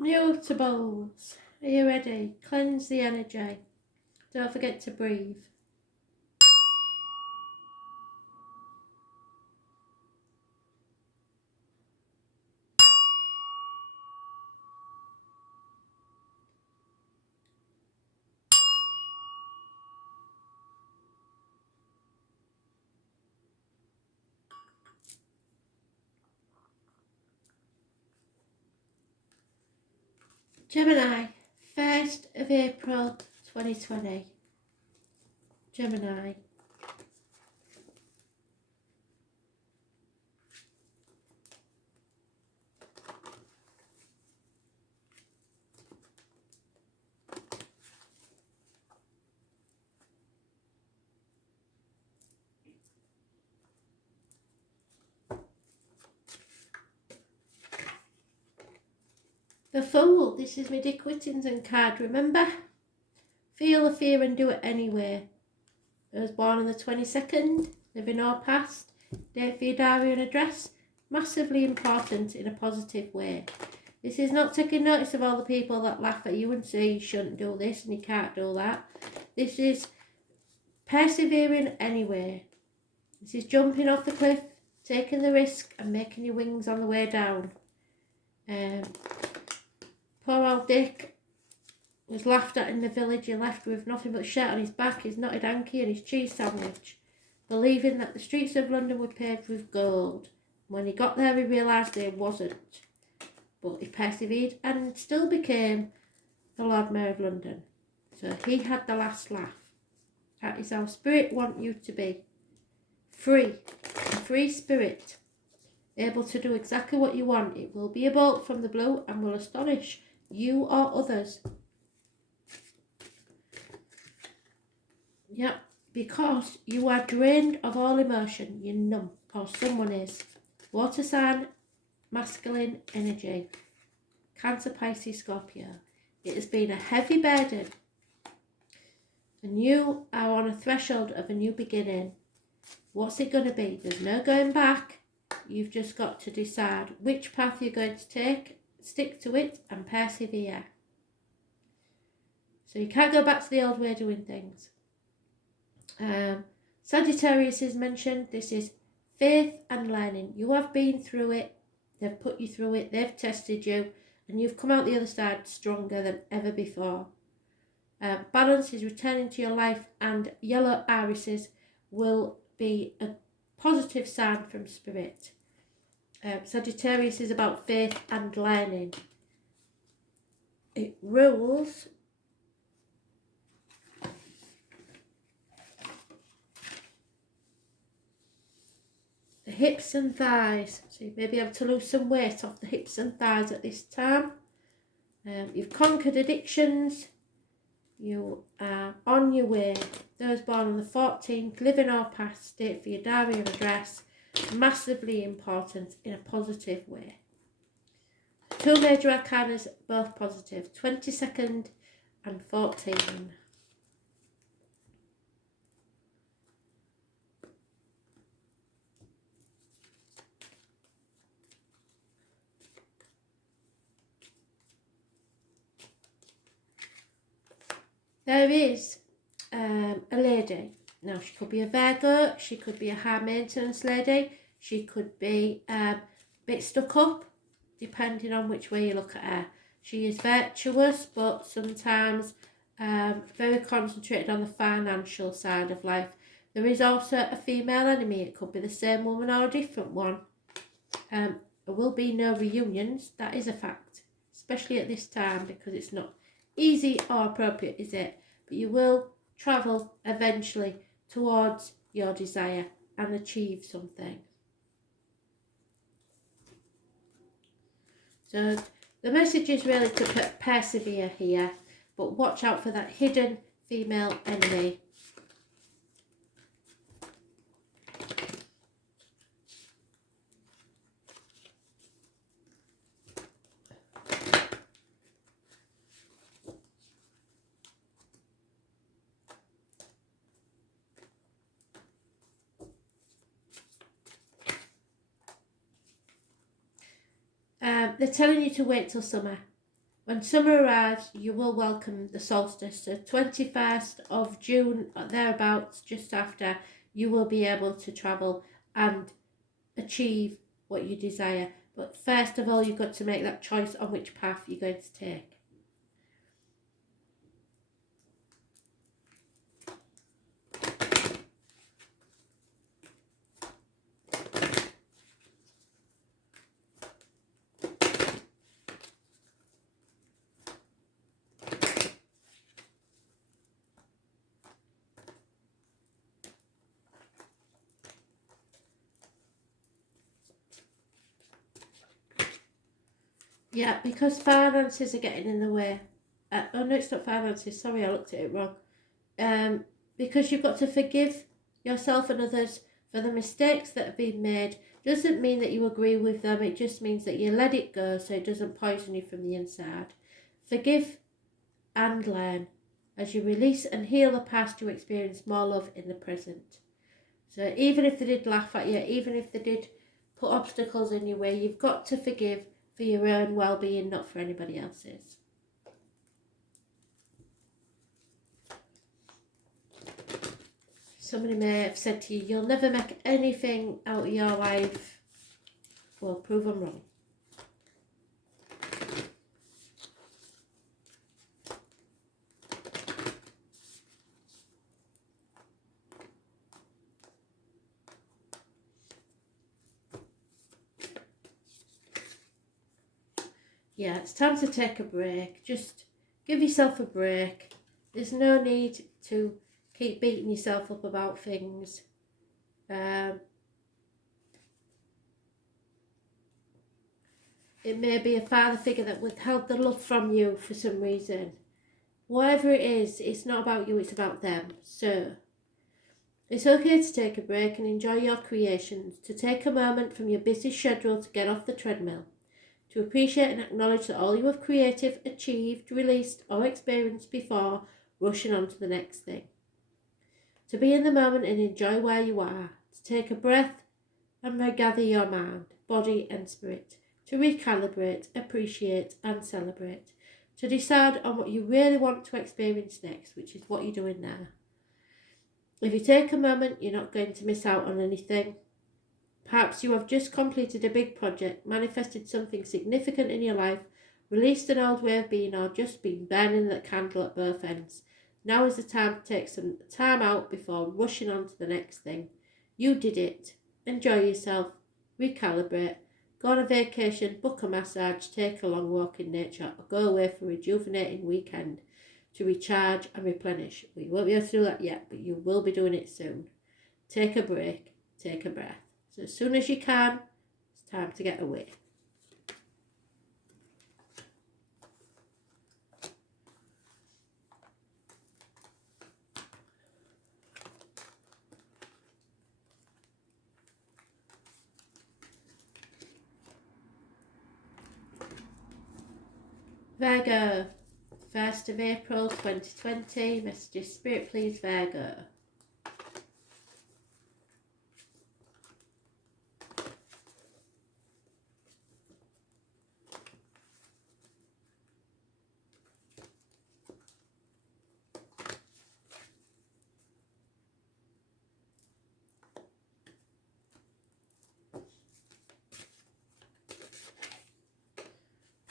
Mutables, are you ready? Cleanse the energy. Don't forget to breathe. Gemini, 1st of April 2020. Gemini. The Fool, this is my Dick Whittington card, remember? Feel the fear and do it anyway. I was born on the 22nd, living or past, date for your diary and address, massively important in a positive way. This is not taking notice of all the people that laugh at you and say you shouldn't do this and you can't do that. This is persevering anyway. This is jumping off the cliff, taking the risk and making your wings on the way down. Poor old Dick was laughed at in the village. He left with nothing but shirt on his back, his knotted hanky and his cheese sandwich, believing that the streets of London were paved with gold. When he got there he realised they wasn't. But he persevered and still became the Lord Mayor of London. So he had the last laugh. That is how spirit want you to be. Free. A free spirit. Able to do exactly what you want. It will be a bolt from the blue and will astonish you or others. Yep, because you are drained of all emotion. You're numb, or someone is. Water sign, masculine energy. Cancer, Pisces, Scorpio. It has been a heavy burden. And you are on a threshold of a new beginning. What's it going to be? There's no going back. You've just got to decide which path you're going to take, stick to it and persevere. So you can't go back to the old way of doing things. Sagittarius is mentioned. This is faith and learning. You have been through it. They've put you through it. They've tested you. And you've come out the other side stronger than ever before. Balance is returning to your life, and yellow irises will be a positive sign from spirit. Sagittarius is about faith and learning. It rules the hips and thighs. So you may be able to lose some weight off the hips and thighs at this time. You've conquered addictions. You are on your way. Those born on the 14th, living or past, date for your diary and address. Massively important in a positive way. Two major arcanas, both positive. 22nd and 14. There is a lady. Now, she could be a Virgo, she could be a high maintenance lady, she could be a bit stuck up, depending on which way you look at her. She is virtuous, but sometimes very concentrated on the financial side of life. There is also a female enemy. It could be the same woman or a different one. There will be no reunions, that is a fact, especially at this time, because it's not easy or appropriate, is it? But you will travel eventually towards your desire and achieve something. So the message is really to persevere here, but watch out for that hidden female enemy. They're telling you to wait till summer. When summer arrives, you will welcome the solstice. So 21st of June, or thereabouts, just after, you will be able to travel and achieve what you desire. But first of all, you've got to make that choice on which path you're going to take. Yeah, because finances are getting in the way. Oh no, it's not finances. Sorry, I looked at it wrong. Because you've got to forgive yourself and others for the mistakes that have been made. Doesn't mean that you agree with them. It just means that you let it go so it doesn't poison you from the inside. Forgive and learn. As you release and heal the past, you experience more love in the present. So even if they did laugh at you, even if they did put obstacles in your way, you've got to forgive for your own well-being, not for anybody else's. Somebody may have said to you, you'll never make anything out of your life. Well, prove them wrong. Yeah, it's time to take a break. Just give yourself a break. There's no need to keep beating yourself up about things. It may be a father figure that withheld the love from you for some reason. Whatever it is, it's not about you, it's about them. So, it's okay to take a break and enjoy your creations, to take a moment from your busy schedule to get off the treadmill, to appreciate and acknowledge that all you have created, achieved, released, or experienced before rushing on to the next thing. To be in the moment and enjoy where you are, to take a breath and regather your mind, body and spirit, to recalibrate, appreciate and celebrate, to decide on what you really want to experience next, which is what you're doing now. If you take a moment, you're not going to miss out on anything. Perhaps you have just completed a big project, manifested something significant in your life, released an old way of being, or just been burning that candle at both ends. Now is the time to take some time out before rushing on to the next thing. You did it. Enjoy yourself. Recalibrate. Go on a vacation, book a massage, take a long walk in nature, or go away for a rejuvenating weekend to recharge and replenish. We won't be able to do that yet, but you will be doing it soon. Take a break. Take a breath. So as soon as you can, it's time to get away. Virgo, 1st of April 2020, messages Spirit please Virgo.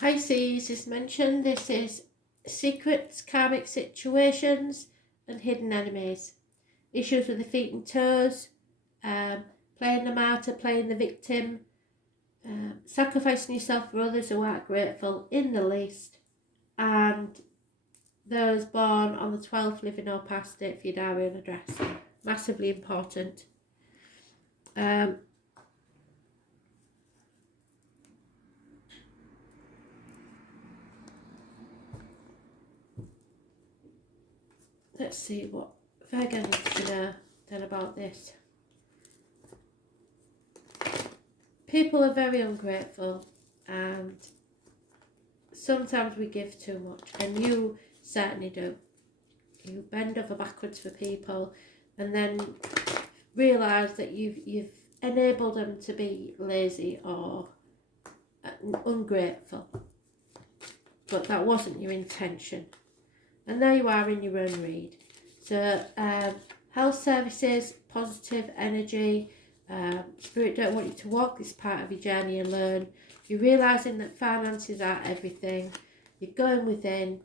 Pisces is mentioned. This is secrets, karmic situations and hidden enemies. Issues with the feet and toes, playing the martyr, playing the victim, sacrificing yourself for others who aren't grateful in the least, and those born on the 12th living or past it for your diary and address. Massively important. Let's see what Virgo needs to know then about this. People are very ungrateful and sometimes we give too much, and you certainly do. You bend over backwards for people and then realise that you've enabled them to be lazy or ungrateful. but that wasn't your intention. And there you are in your own read. So health services, positive energy, spirit don't want you to walk this part of your journey alone. You're realising that finances are everything. You're going within.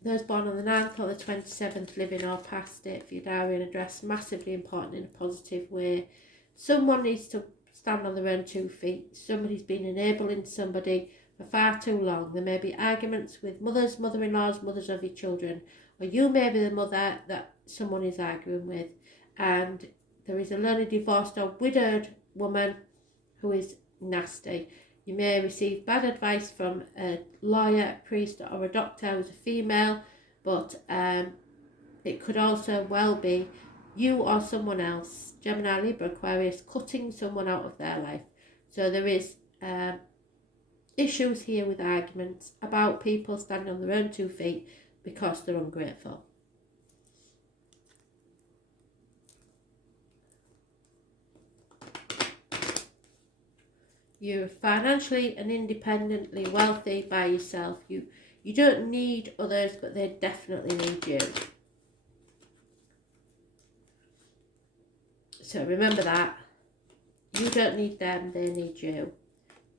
Those born on the 9th or the 27th, living or past it for your diary and address, massively important in a positive way. Someone needs to stand on their own 2 feet. Somebody's been enabling somebody for far too long. There may be arguments with mothers, mother-in-laws, mothers of your children, or you may be the mother that someone is arguing with, and there is a lonely, divorced or widowed woman who is nasty. You may receive bad advice from a lawyer, a priest or a doctor who's a female, but it could also well be you or someone else, Gemini, Libra, Aquarius, cutting someone out of their life. So there is issues here with arguments about people standing on their own 2 feet because they're ungrateful. You're financially and independently wealthy by yourself. You don't need others, but they definitely need you. So remember that. You don't need them, they need you.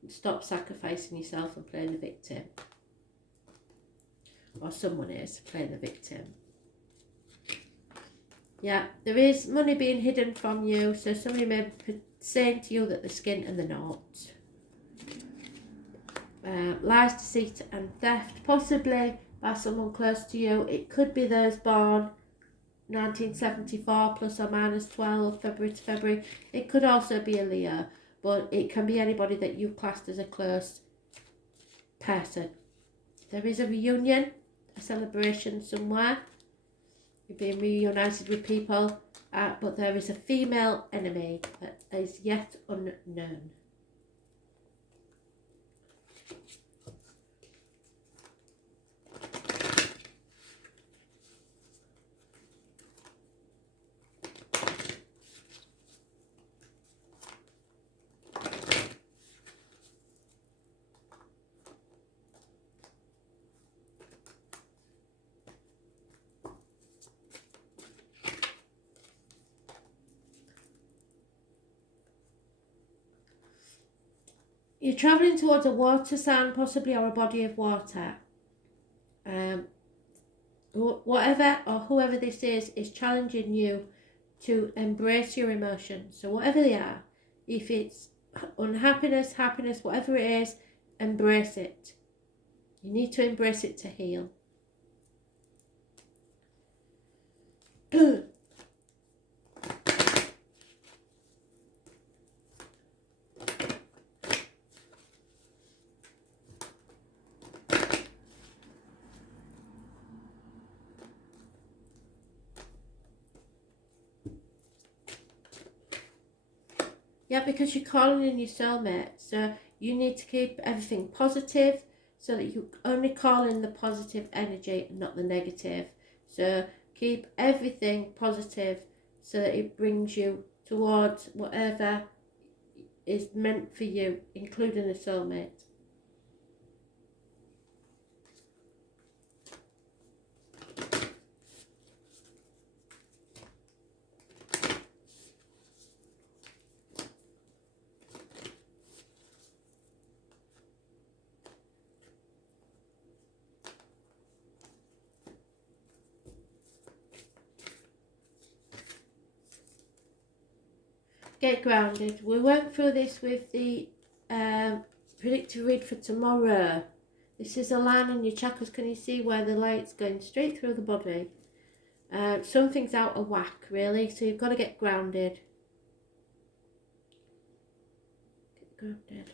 Stop sacrificing yourself and playing the victim. Or someone is playing the victim. Yeah, there is money being hidden from you, so somebody may be saying to you that they're skint and they're not. Lies, deceit and theft, possibly by someone close to you. It could be those born 1974 plus or minus 12, February to February. It could also be a Leo, but it can be anybody that you classed as a close person. There is a reunion, a celebration somewhere. You're being reunited with people, but there is a female enemy that is yet unknown. You're travelling towards a water sign, possibly, or a body of water. Whatever or whoever this is challenging you to embrace your emotions. So whatever they are, if it's unhappiness, happiness, whatever it is, embrace it. You need to embrace it to heal. Yeah, because you're calling in your soulmate, so you need to keep everything positive so that you only call in the positive energy and not the negative. So keep everything positive so that it brings you towards whatever is meant for you, including a soulmate. Get grounded. We went through this with the predictive read for tomorrow. This is a line in your chakras. Can you see where the light's going straight through the body? Something's out of whack, really. So you've got to get grounded. Get grounded.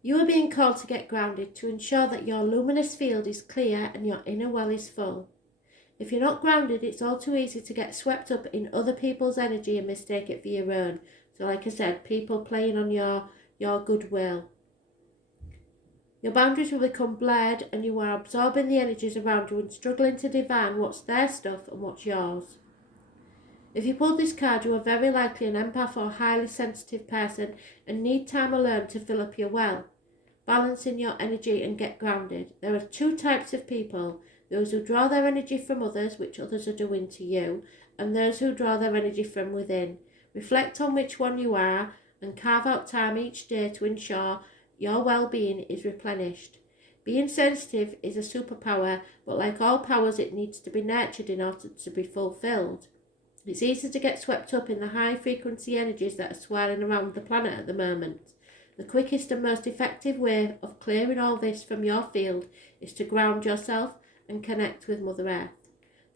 You are being called to get grounded to ensure that your luminous field is clear and your inner well is full. If you're not grounded, it's all too easy to get swept up in other people's energy and mistake it for your own. So like I said, people playing on your goodwill. Your boundaries will become blurred and you are absorbing the energies around you and struggling to divine what's their stuff and what's yours. If you pulled this card, you are very likely an empath or highly sensitive person and need time alone to fill up your well, balancing your energy and get grounded. There are two types of people: those who draw their energy from others, which others are doing to you, and those who draw their energy from within. Reflect on which one you are and carve out time each day to ensure your well-being is replenished. Being sensitive is a superpower, but like all powers, it needs to be nurtured in order to be fulfilled. It's easy to get swept up in the high-frequency energies that are swirling around the planet at the moment. The quickest and most effective way of clearing all this from your field is to ground yourself and connect with Mother Earth.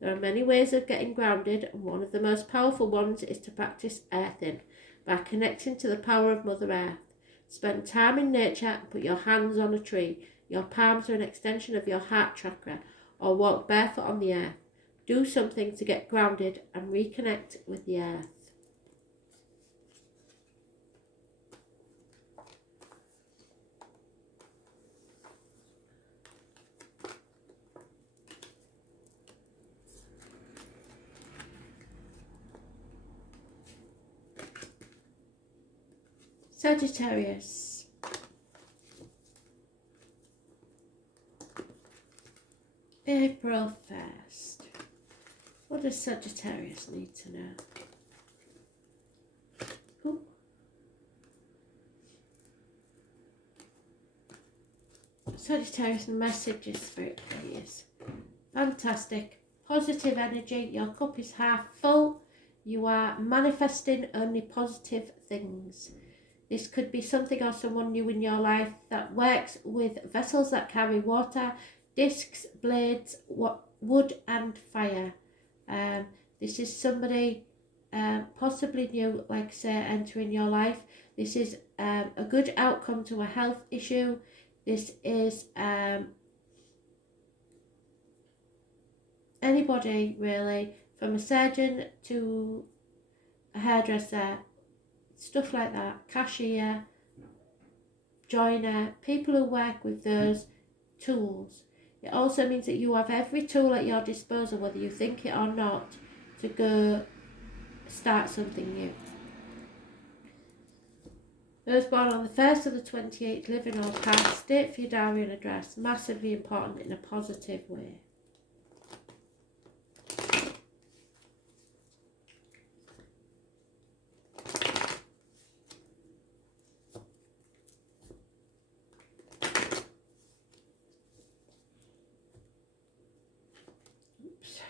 There are many ways of getting grounded, and one of the most powerful ones is to practice earthing by connecting to the power of Mother Earth. Spend time in nature and put your hands on a tree. Your palms are an extension of your heart chakra, or walk barefoot on the earth. Do something to get grounded and reconnect with the earth. Sagittarius. April 1st. What does Sagittarius need to know? Ooh. Sagittarius messages, Spirit, please. Fantastic. Positive energy. Your cup is half full. You are manifesting only positive things. This could be something or someone new in your life that works with vessels that carry water, discs, blades, wood and fire. This is somebody possibly new, like say, entering your life. This is a good outcome to a health issue. This is anybody really, from a surgeon to a hairdresser, stuff like that, cashier, joiner, people who work with those tools. It also means that you have every tool at your disposal, whether you think it or not, to go start something new. Those born on the 1st or the 28th, living or past, date for your diary and address, massively important in a positive way. Oops.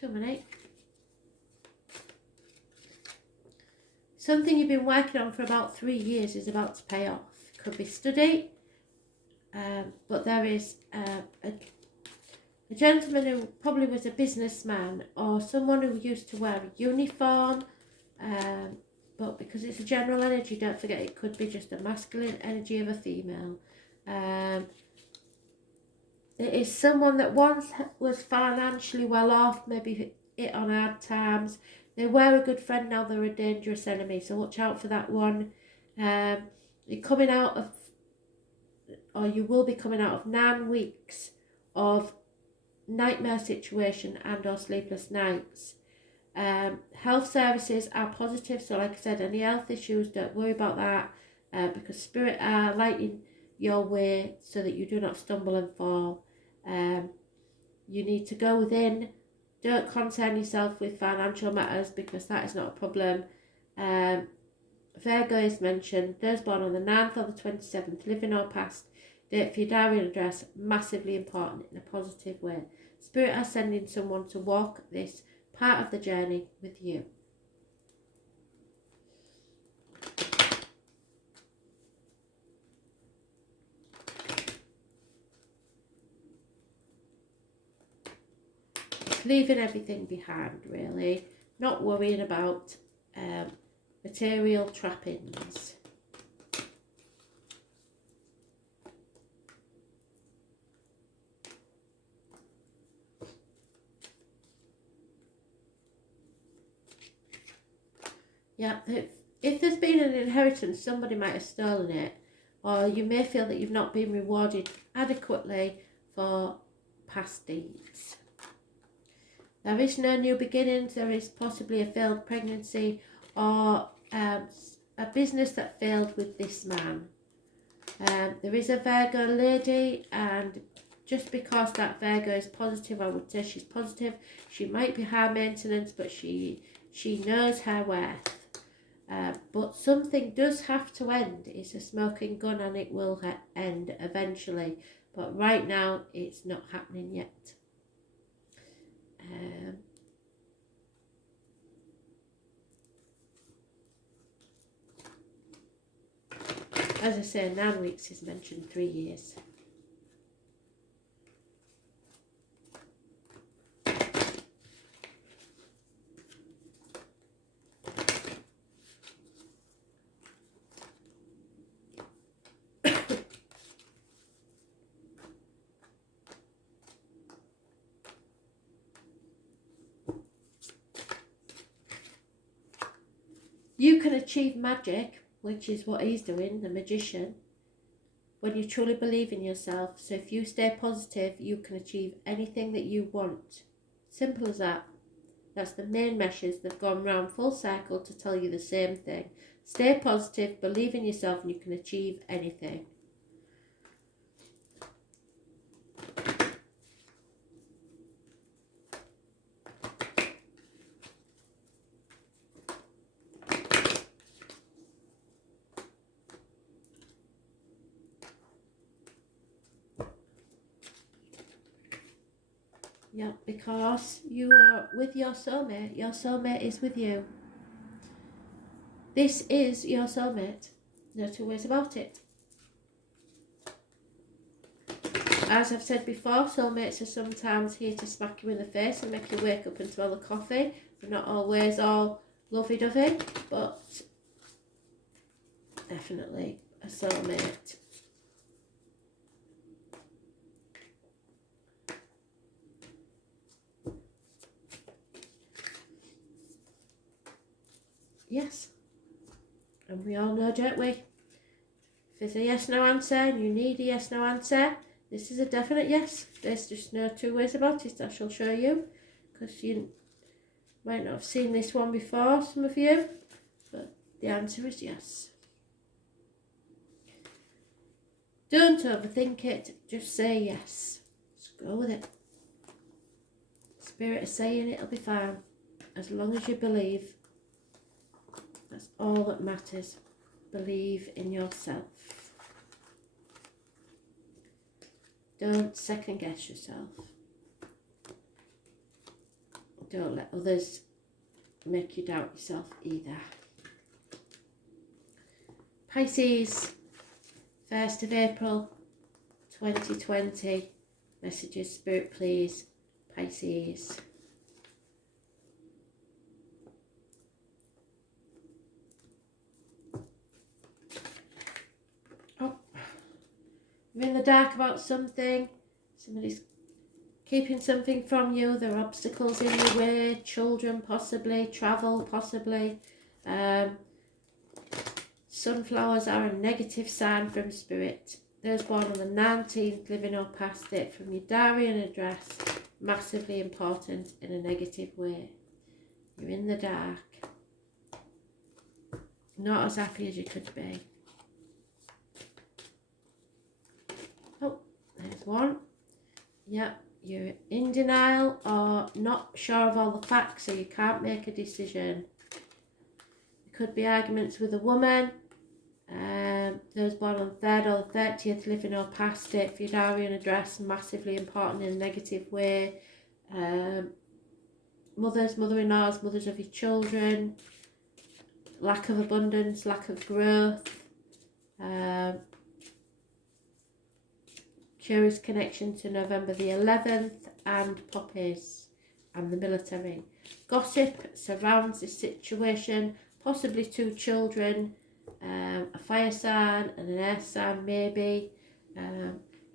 2 minutes. Something you've been working on for about 3 years is about to pay off. It could be study, but there is a gentleman who probably was a businessman or someone who used to wear a uniform, but because it's a general energy, don't forget it could be just a masculine energy of a female. It is someone that once was financially well off, maybe it on hard times. They were a good friend, now they're a dangerous enemy, so watch out for that one. You're coming out of, or you will be coming out of 9 weeks of nightmare situation and or sleepless nights. Health services are positive, so like I said, any health issues, don't worry about that, because Spirit are lighting your way so that you do not stumble and fall. You need to go within. Don't concern yourself with financial matters because that is not a problem. Virgo is mentioned. Those born on the 9th or the 27th, living or past, date for your diary and address, massively important in a positive way. Spirit are sending someone to walk this part of the journey with you. Leaving everything behind, really. Not worrying about material trappings. Yeah, if there's been an inheritance, somebody might have stolen it, or you may feel that you've not been rewarded adequately for past deeds. There is no new beginnings. There is possibly a failed pregnancy or a business that failed with this man. There is a Virgo lady, and just because that Virgo is positive, I would say she's positive. She might be high maintenance, but she knows her worth. But something does have to end. It's a smoking gun, and it will end eventually. But right now, it's not happening yet. As I say, 9 weeks is mentioned, 3 years. You can achieve magic, which is what he's doing, the magician, when you truly believe in yourself. So if you stay positive, you can achieve anything that you want. Simple as that. That's the main message. They've gone round full circle to tell you the same thing. Stay positive, believe in yourself, and you can achieve anything. Yeah, because you are with your soulmate. Your soulmate is with you. This is your soulmate. No two ways about it. As I've said before, soulmates are sometimes here to smack you in the face and make you wake up and smell the coffee. They're not always all lovey-dovey, but definitely a soulmate. Yes. And we all know, don't we? If it's a yes-no answer and you need a yes-no answer, this is a definite yes. There's just no two ways about it. I shall show you, because you might not have seen this one before, some of you, but the answer is yes. Don't overthink it, just say yes. Just go with it. Spirit is saying it'll be fine, as long as you believe. That's all that matters. Believe in yourself. Don't second guess yourself. Don't let others make you doubt yourself either. Pisces, 1st of April 2020. Messages, Spirit, please. Pisces. You're in the dark about something. Somebody's keeping something from you. There are obstacles in your way. Children, possibly. Travel, possibly. Sunflowers are a negative sign from Spirit. Those born on the 19th, living or past it, from your diary and address. Massively important in a negative way. You're in the dark. Not as happy as you could be. There's one. Yep, you're in denial or not sure of all the facts, so you can't make a decision. There could be arguments with a woman. Those born on the 3rd or the 30th, living or past it, for your diary and address, massively important in a negative way. Mothers, mother-in-laws, mothers of your children. Lack of abundance, lack of growth. Curious connection to November the 11th and poppies and the military. Gossip surrounds this situation, possibly 2 children, a fire sign and an air sign maybe.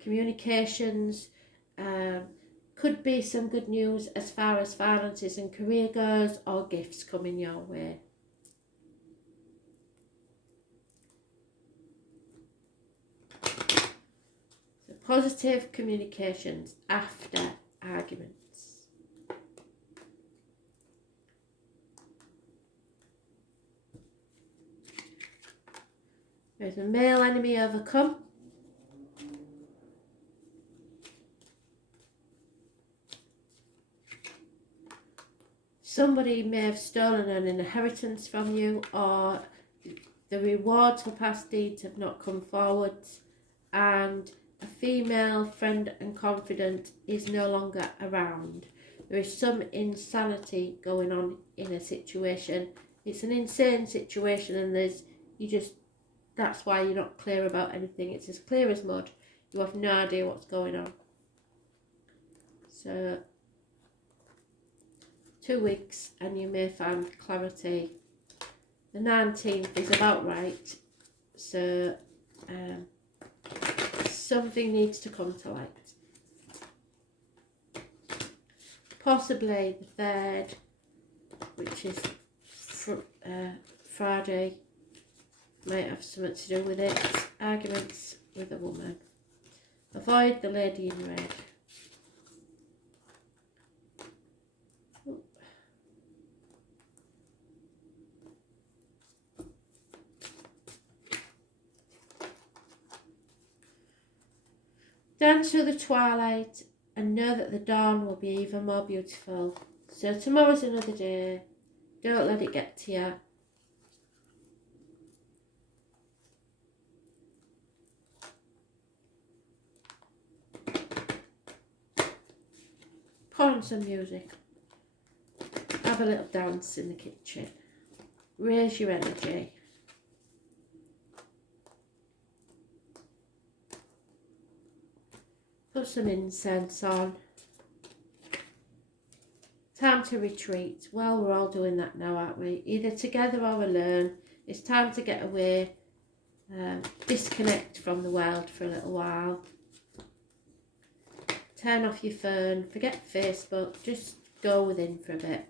Communications, could be some good news as far as finances and career goes, or gifts coming your way. Positive communications after arguments. There's a male enemy overcome. Somebody may have stolen an inheritance from you, or the rewards for past deeds have not come forward, and a female friend and confidant is no longer around. There is some insanity going on in a situation. It's an insane situation, and that's why you're not clear about anything. It's as clear as mud. You have no idea what's going on. So 2 weeks and you may find clarity. The 19th is about right. So something needs to come to light. Possibly the 3rd, which is Friday, might have something to do with it. Arguments with a woman. Avoid the lady in red. Dance through the twilight and know that the dawn will be even more beautiful. So tomorrow's another day. Don't let it get to you. Put on some music. Have a little dance in the kitchen. Raise your energy. Put some incense on. Time to retreat. Well, we're all doing that now, aren't we? Either together or alone. It's time to get away. Disconnect from the world for a little while. Turn off your phone. Forget Facebook. Just go within for a bit.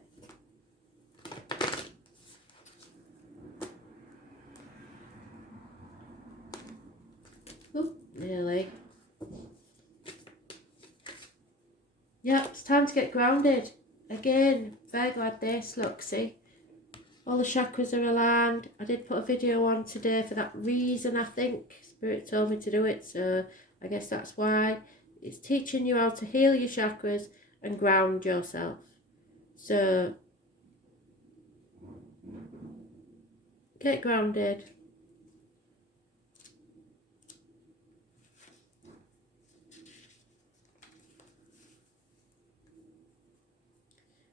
Oop, nearly. Yeah, it's time to get grounded. Again, Virgo had this, look, see? All the chakras are aligned. I did put a video on today for that reason, I think. Spirit told me to do it, so I guess that's why. It's teaching you how to heal your chakras and ground yourself. So, get grounded.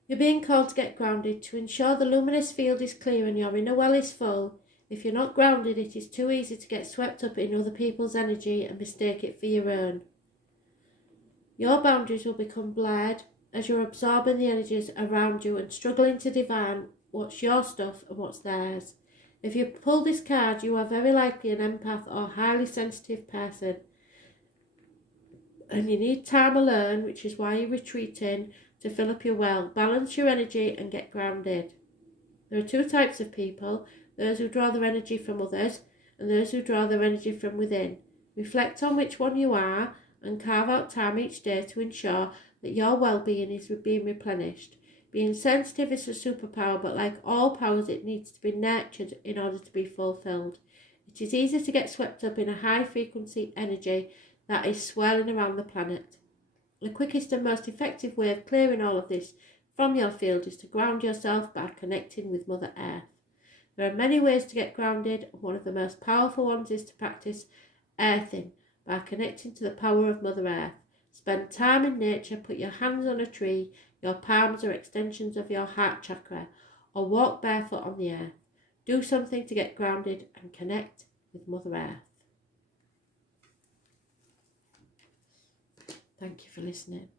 You're being called to get grounded to ensure the luminous field is clear and your inner well is full. If you're not grounded, it is too easy to get swept up in other people's energy and mistake it for your own. Your boundaries will become blurred as you're absorbing the energies around you and struggling to divine what's your stuff and what's theirs. If you pull this card, you are very likely an empath or highly sensitive person. And you need time alone, which is why you're retreating, to fill up your well. Balance your energy and get grounded. There are 2 types of people, those who draw their energy from others and those who draw their energy from within. Reflect on which one you are and carve out time each day to ensure that your well-being is being replenished. Being sensitive is a superpower, but like all powers, it needs to be nurtured in order to be fulfilled. It is easy to get swept up in a high-frequency energy that is swirling around the planet. The quickest and most effective way of clearing all of this from your field is to ground yourself by connecting with Mother Earth. There are many ways to get grounded, and one of the most powerful ones is to practice earthing by connecting to the power of Mother Earth. Spend time in nature, put your hands on a tree, your palms are extensions of your heart chakra, or walk barefoot on the earth. Do something to get grounded and connect with Mother Earth. Thank you for listening.